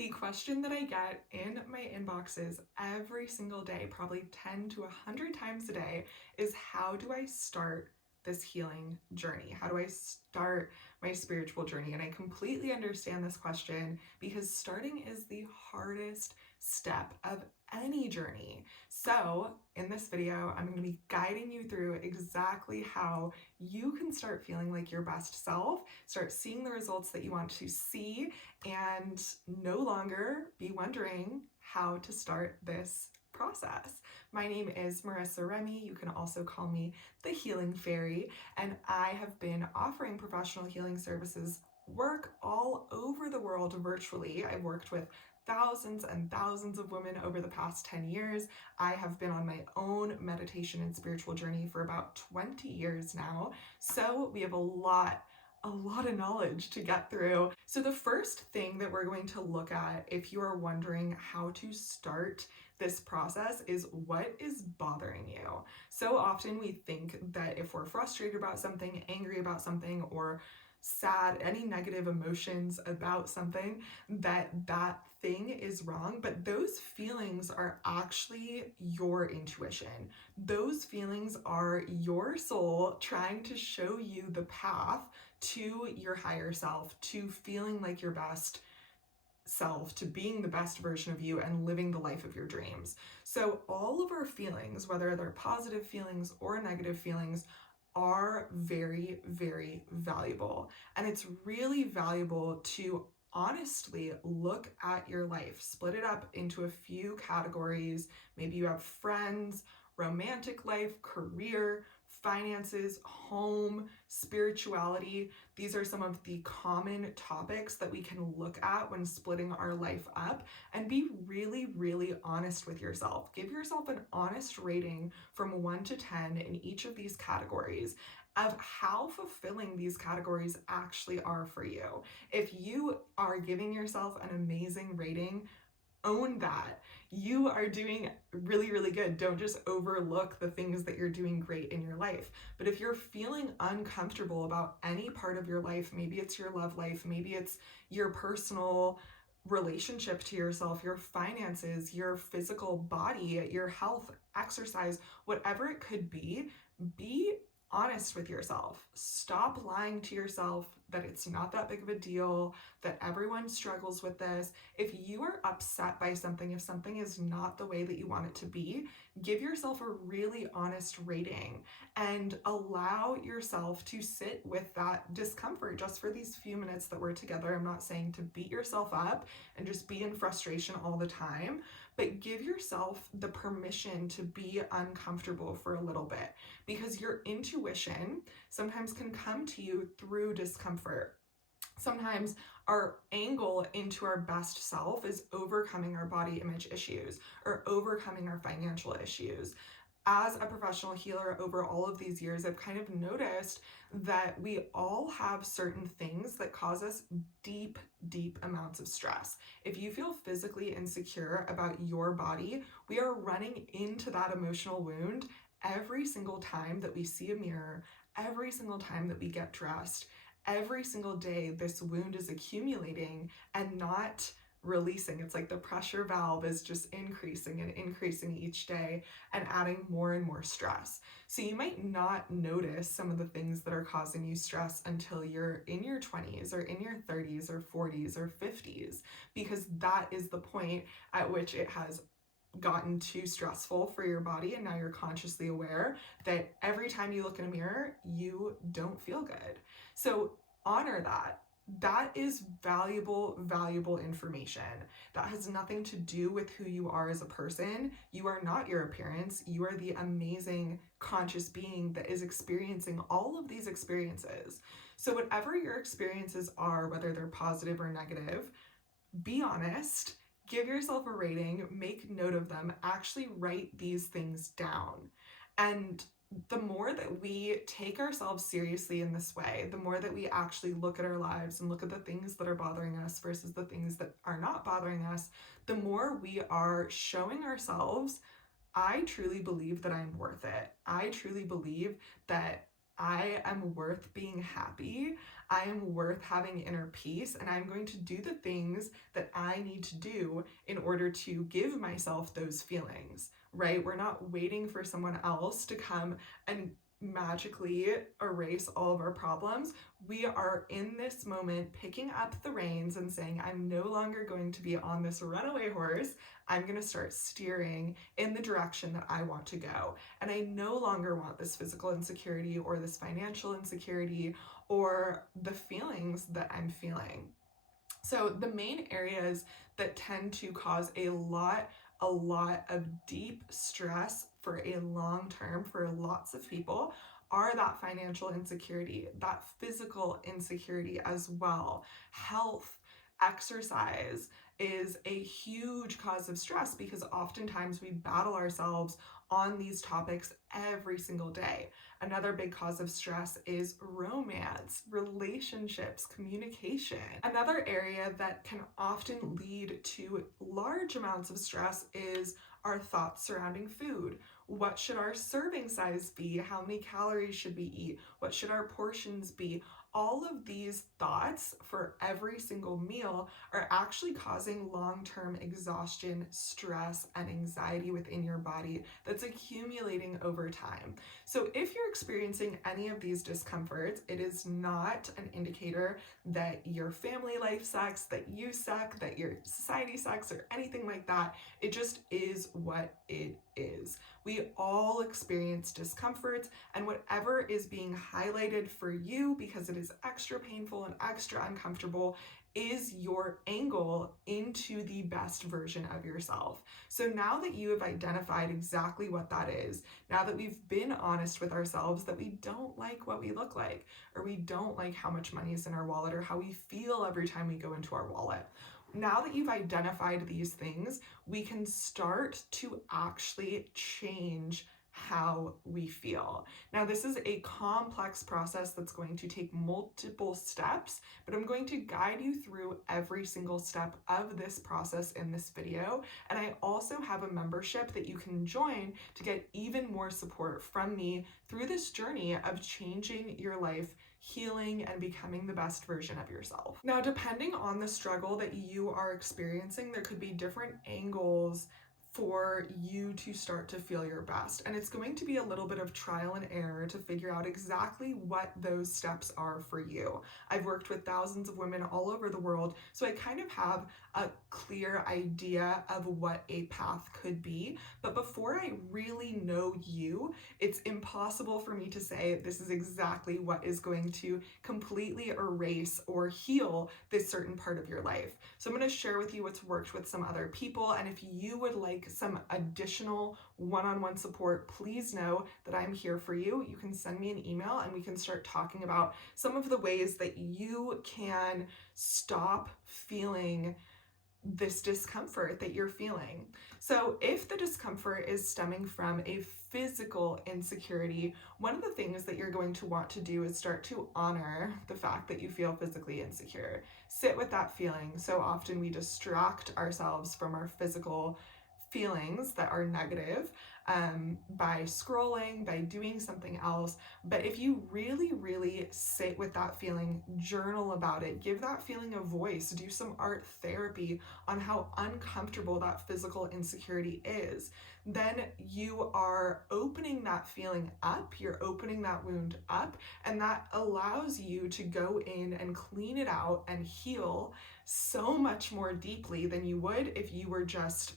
The question that I get in my inboxes every single day, probably 10 to 100 times a day, is how do I start this healing journey? How do I start my spiritual journey? And I completely understand this question because starting is the hardest step of any journey. So in this video, I'm going to be guiding you through exactly how you can start feeling like your best self, start seeing the results that you want to see, and no longer be wondering how to start this process. My name is Marissa Remy. You can also call me the Healing Fairy, and I have been offering professional healing services work all over the world virtually. I've worked with thousands and thousands of women over the past 10 years. I have been on my own meditation and spiritual journey for about 20 years now. So we have a lot of knowledge to get through. So the first thing that we're going to look at, if you are wondering how to start this process, is what is bothering you. So often we think that if we're frustrated about something, angry about something, or sad, any negative emotions about something, that thing is wrong, but those feelings are actually your intuition. Those feelings are your soul trying to show you the path to your higher self, to feeling like your best self, to being the best version of you and living the life of your dreams. So all of our feelings, whether they're positive feelings or negative feelings, are very, very valuable. And it's really valuable to honestly look at your life, split it up into a few categories. Maybe you have friends, romantic life, career, finances, home, spirituality. These are some of the common topics that we can look at when splitting our life up, and be really, really honest with yourself. Give yourself an honest rating from 1 to 10 in each of these categories of how fulfilling these categories actually are for you. If you are giving yourself an amazing rating, own that. You are doing really, really good. Don't just overlook the things that you're doing great in your life. But if you're feeling uncomfortable about any part of your life, maybe it's your love life, maybe it's your personal relationship to yourself, your finances, your physical body, your health, exercise, whatever it could be honest with yourself. Stop lying to yourself that it's not that big of a deal, that everyone struggles with this. If you are upset by something, if something is not the way that you want it to be, give yourself a really honest rating and allow yourself to sit with that discomfort just for these few minutes that we're together. I'm not saying to beat yourself up and just be in frustration all the time, but give yourself the permission to be uncomfortable for a little bit, because your intuition sometimes can come to you through discomfort. Sometimes our angle into our best self is overcoming our body image issues or overcoming our financial issues. As a professional healer over all of these years, I've kind of noticed that we all have certain things that cause us deep, deep amounts of stress. If you feel physically insecure about your body, we are running into that emotional wound every single time that we see a mirror, every single time that we get dressed. Every single day, this wound is accumulating and not releasing. It's like the pressure valve is just increasing and increasing each day and adding more and more stress. So you might not notice some of the things that are causing you stress until you're in your 20s or in your 30s or 40s or 50s, because that is the point at which it has gotten too stressful for your body, and now you're consciously aware that every time you look in a mirror, you don't feel good. So honor that. That is valuable, valuable information. That has nothing to do with who you are as a person. You are not your appearance. You are the amazing conscious being that is experiencing all of these experiences. So whatever your experiences are, whether they're positive or negative, be honest. Give yourself a rating, make note of them, actually write these things down. And the more that we take ourselves seriously in this way, the more that we actually look at our lives and look at the things that are bothering us versus the things that are not bothering us, the more we are showing ourselves, I truly believe that I'm worth it. I truly believe that I am worth being happy, I am worth having inner peace, and I'm going to do the things that I need to do in order to give myself those feelings, right? We're not waiting for someone else to come and magically erase all of our problems. We are in this moment picking up the reins and saying, I'm no longer going to be on this runaway horse. I'm going to start steering in the direction that I want to go. And I no longer want this physical insecurity or this financial insecurity or the feelings that I'm feeling. So the main areas that tend to cause a lot of deep stress for a long term for lots of people are that financial insecurity, that physical insecurity as well. Health, exercise is a huge cause of stress because oftentimes we battle ourselves on these topics every single day. Another big cause of stress is romance, relationships, communication. Another area that can often lead to large amounts of stress is our thoughts surrounding food. What should our serving size be? How many calories should we eat? What should our portions be? All of these thoughts for every single meal are actually causing long-term exhaustion, stress, and anxiety within your body that's accumulating over time. So if you're experiencing any of these discomforts, it is not an indicator that your family life sucks, that you suck, that your society sucks, or anything like that. It just is what it is. We all experience discomforts, and whatever is being highlighted for you because it is extra painful and extra uncomfortable is your angle into the best version of yourself. So now that you have identified exactly what that is, now that we've been honest with ourselves that we don't like what we look like, or we don't like how much money is in our wallet, or how we feel every time we go into our wallet, now that you've identified these things, we can start to actually change how we feel. Now, this is a complex process that's going to take multiple steps, but I'm going to guide you through every single step of this process in this video. And I also have a membership that you can join to get even more support from me through this journey of changing your life, healing, and becoming the best version of yourself. Now, depending on the struggle that you are experiencing, there could be different angles for you to start to feel your best. And it's going to be a little bit of trial and error to figure out exactly what those steps are for you. I've worked with thousands of women all over the world, so I kind of have a clear idea of what a path could be. But before I really know you, it's impossible for me to say this is exactly what is going to completely erase or heal this certain part of your life. So I'm going to share with you what's worked with some other people, and if you would like some additional one-on-one support, please know that I'm here for you. You can send me an email and we can start talking about some of the ways that you can stop feeling this discomfort that you're feeling. So if the discomfort is stemming from a physical insecurity, one of the things that you're going to want to do is start to honor the fact that you feel physically insecure. Sit with that feeling. So often we distract ourselves from our physical feelings that are negative by scrolling, by doing something else. But if you really sit with that feeling, journal about it, give that feeling a voice, do some art therapy on how uncomfortable that physical insecurity is, then you are opening that feeling up, you're opening that wound up, and that allows you to go in and clean it out and heal so much more deeply than you would if you were just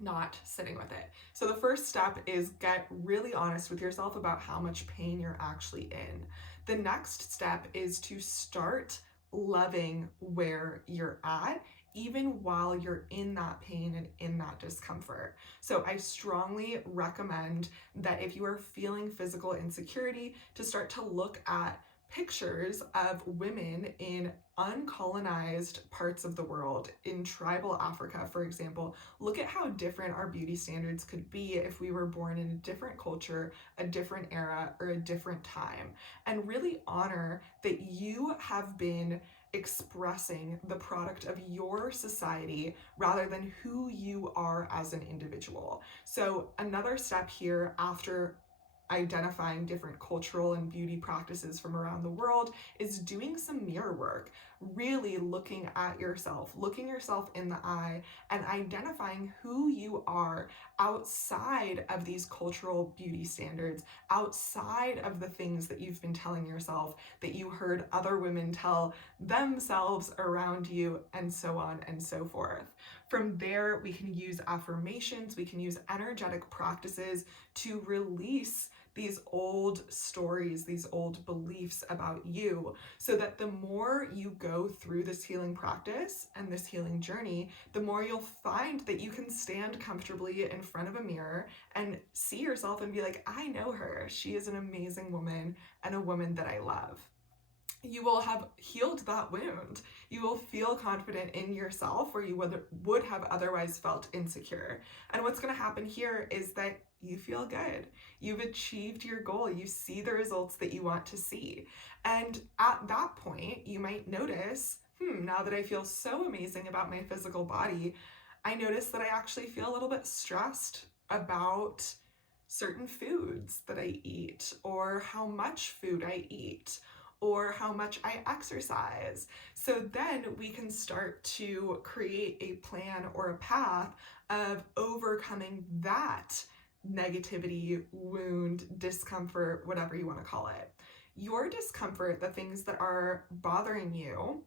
not sitting with it. So the first step is get really honest with yourself about how much pain you're actually in. The next step is to start loving where you're at, even while you're in that pain and in that discomfort. So I strongly recommend that if you are feeling physical insecurity, to start to look at pictures of women in uncolonized parts of the world, in tribal Africa, for example. Look at how different our beauty standards could be if we were born in a different culture, a different era, or a different time. And really honor that you have been expressing the product of your society rather than who you are as an individual. So another step here after identifying different cultural and beauty practices from around the world is doing some mirror work, really looking at yourself, looking yourself in the eye, and identifying who you are outside of these cultural beauty standards, outside of the things that you've been telling yourself, that you heard other women tell themselves around you, and so on and so forth. From there, we can use affirmations, we can use energetic practices to release these old stories, these old beliefs about you, so that the more you go through this healing practice and this healing journey, the more you'll find that you can stand comfortably in front of a mirror and see yourself and be like, I know her. She is an amazing woman and a woman that I love. You will have healed that wound. You will feel confident in yourself where you would have otherwise felt insecure. And what's going to happen here is that you feel good. You've achieved your goal. You see the results that you want to see. And at that point, you might notice, now that I feel so amazing about my physical body, I notice that I actually feel a little bit stressed about certain foods that I eat, or how much food I eat, or how much I exercise. So then we can start to create a plan or a path of overcoming that negativity, wound, discomfort, whatever you want to call it. Your discomfort, the things that are bothering you,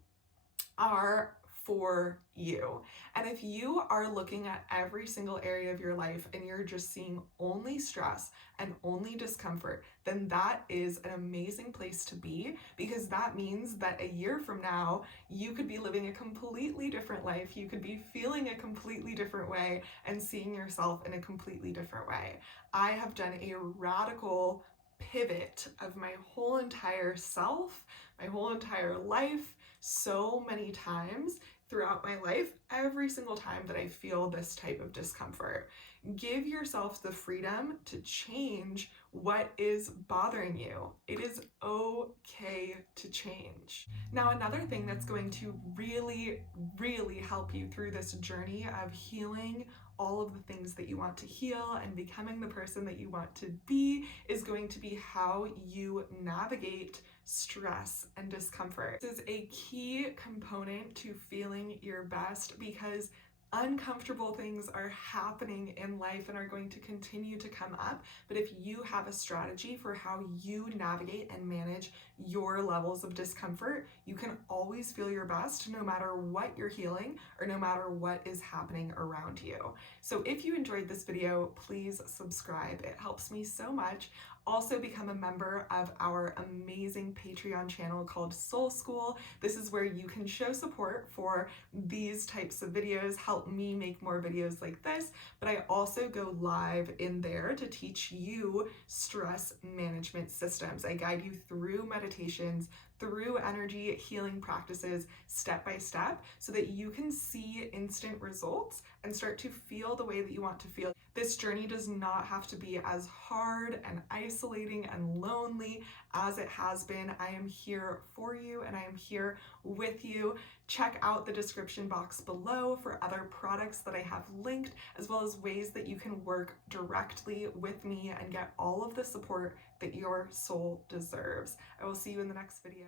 are for you. And if you are looking at every single area of your life and you're just seeing only stress and only discomfort, then that is an amazing place to be, because that means that a year from now, you could be living a completely different life. You could be feeling a completely different way and seeing yourself in a completely different way. I have done a radical pivot of my whole entire self, my whole entire life, so many times throughout my life, every single time that I feel this type of discomfort. Give yourself the freedom to change what is bothering you. It is okay to change. Now, another thing that's going to really, really help you through this journey of healing all of the things that you want to heal and becoming the person that you want to be is going to be how you navigate stress and discomfort. This is a key component to feeling your best, because uncomfortable things are happening in life and are going to continue to come up. But if you have a strategy for how you navigate and manage your levels of discomfort, you can always feel your best no matter what you're healing or no matter what is happening around you. So if you enjoyed this video, please subscribe. It helps me so much. Also become a member of our amazing Patreon channel called Soul School. This is where you can show support for these types of videos, help me make more videos like this, but I also go live in there to teach you stress management systems. I guide you through meditations, through energy healing practices, step by step, so that you can see instant results and start to feel the way that you want to feel. This journey does not have to be as hard and isolating and lonely as it has been. I am here for you and I am here with you. Check out the description box below for other products that I have linked, as well as ways that you can work directly with me and get all of the support that your soul deserves. I will see you in the next video.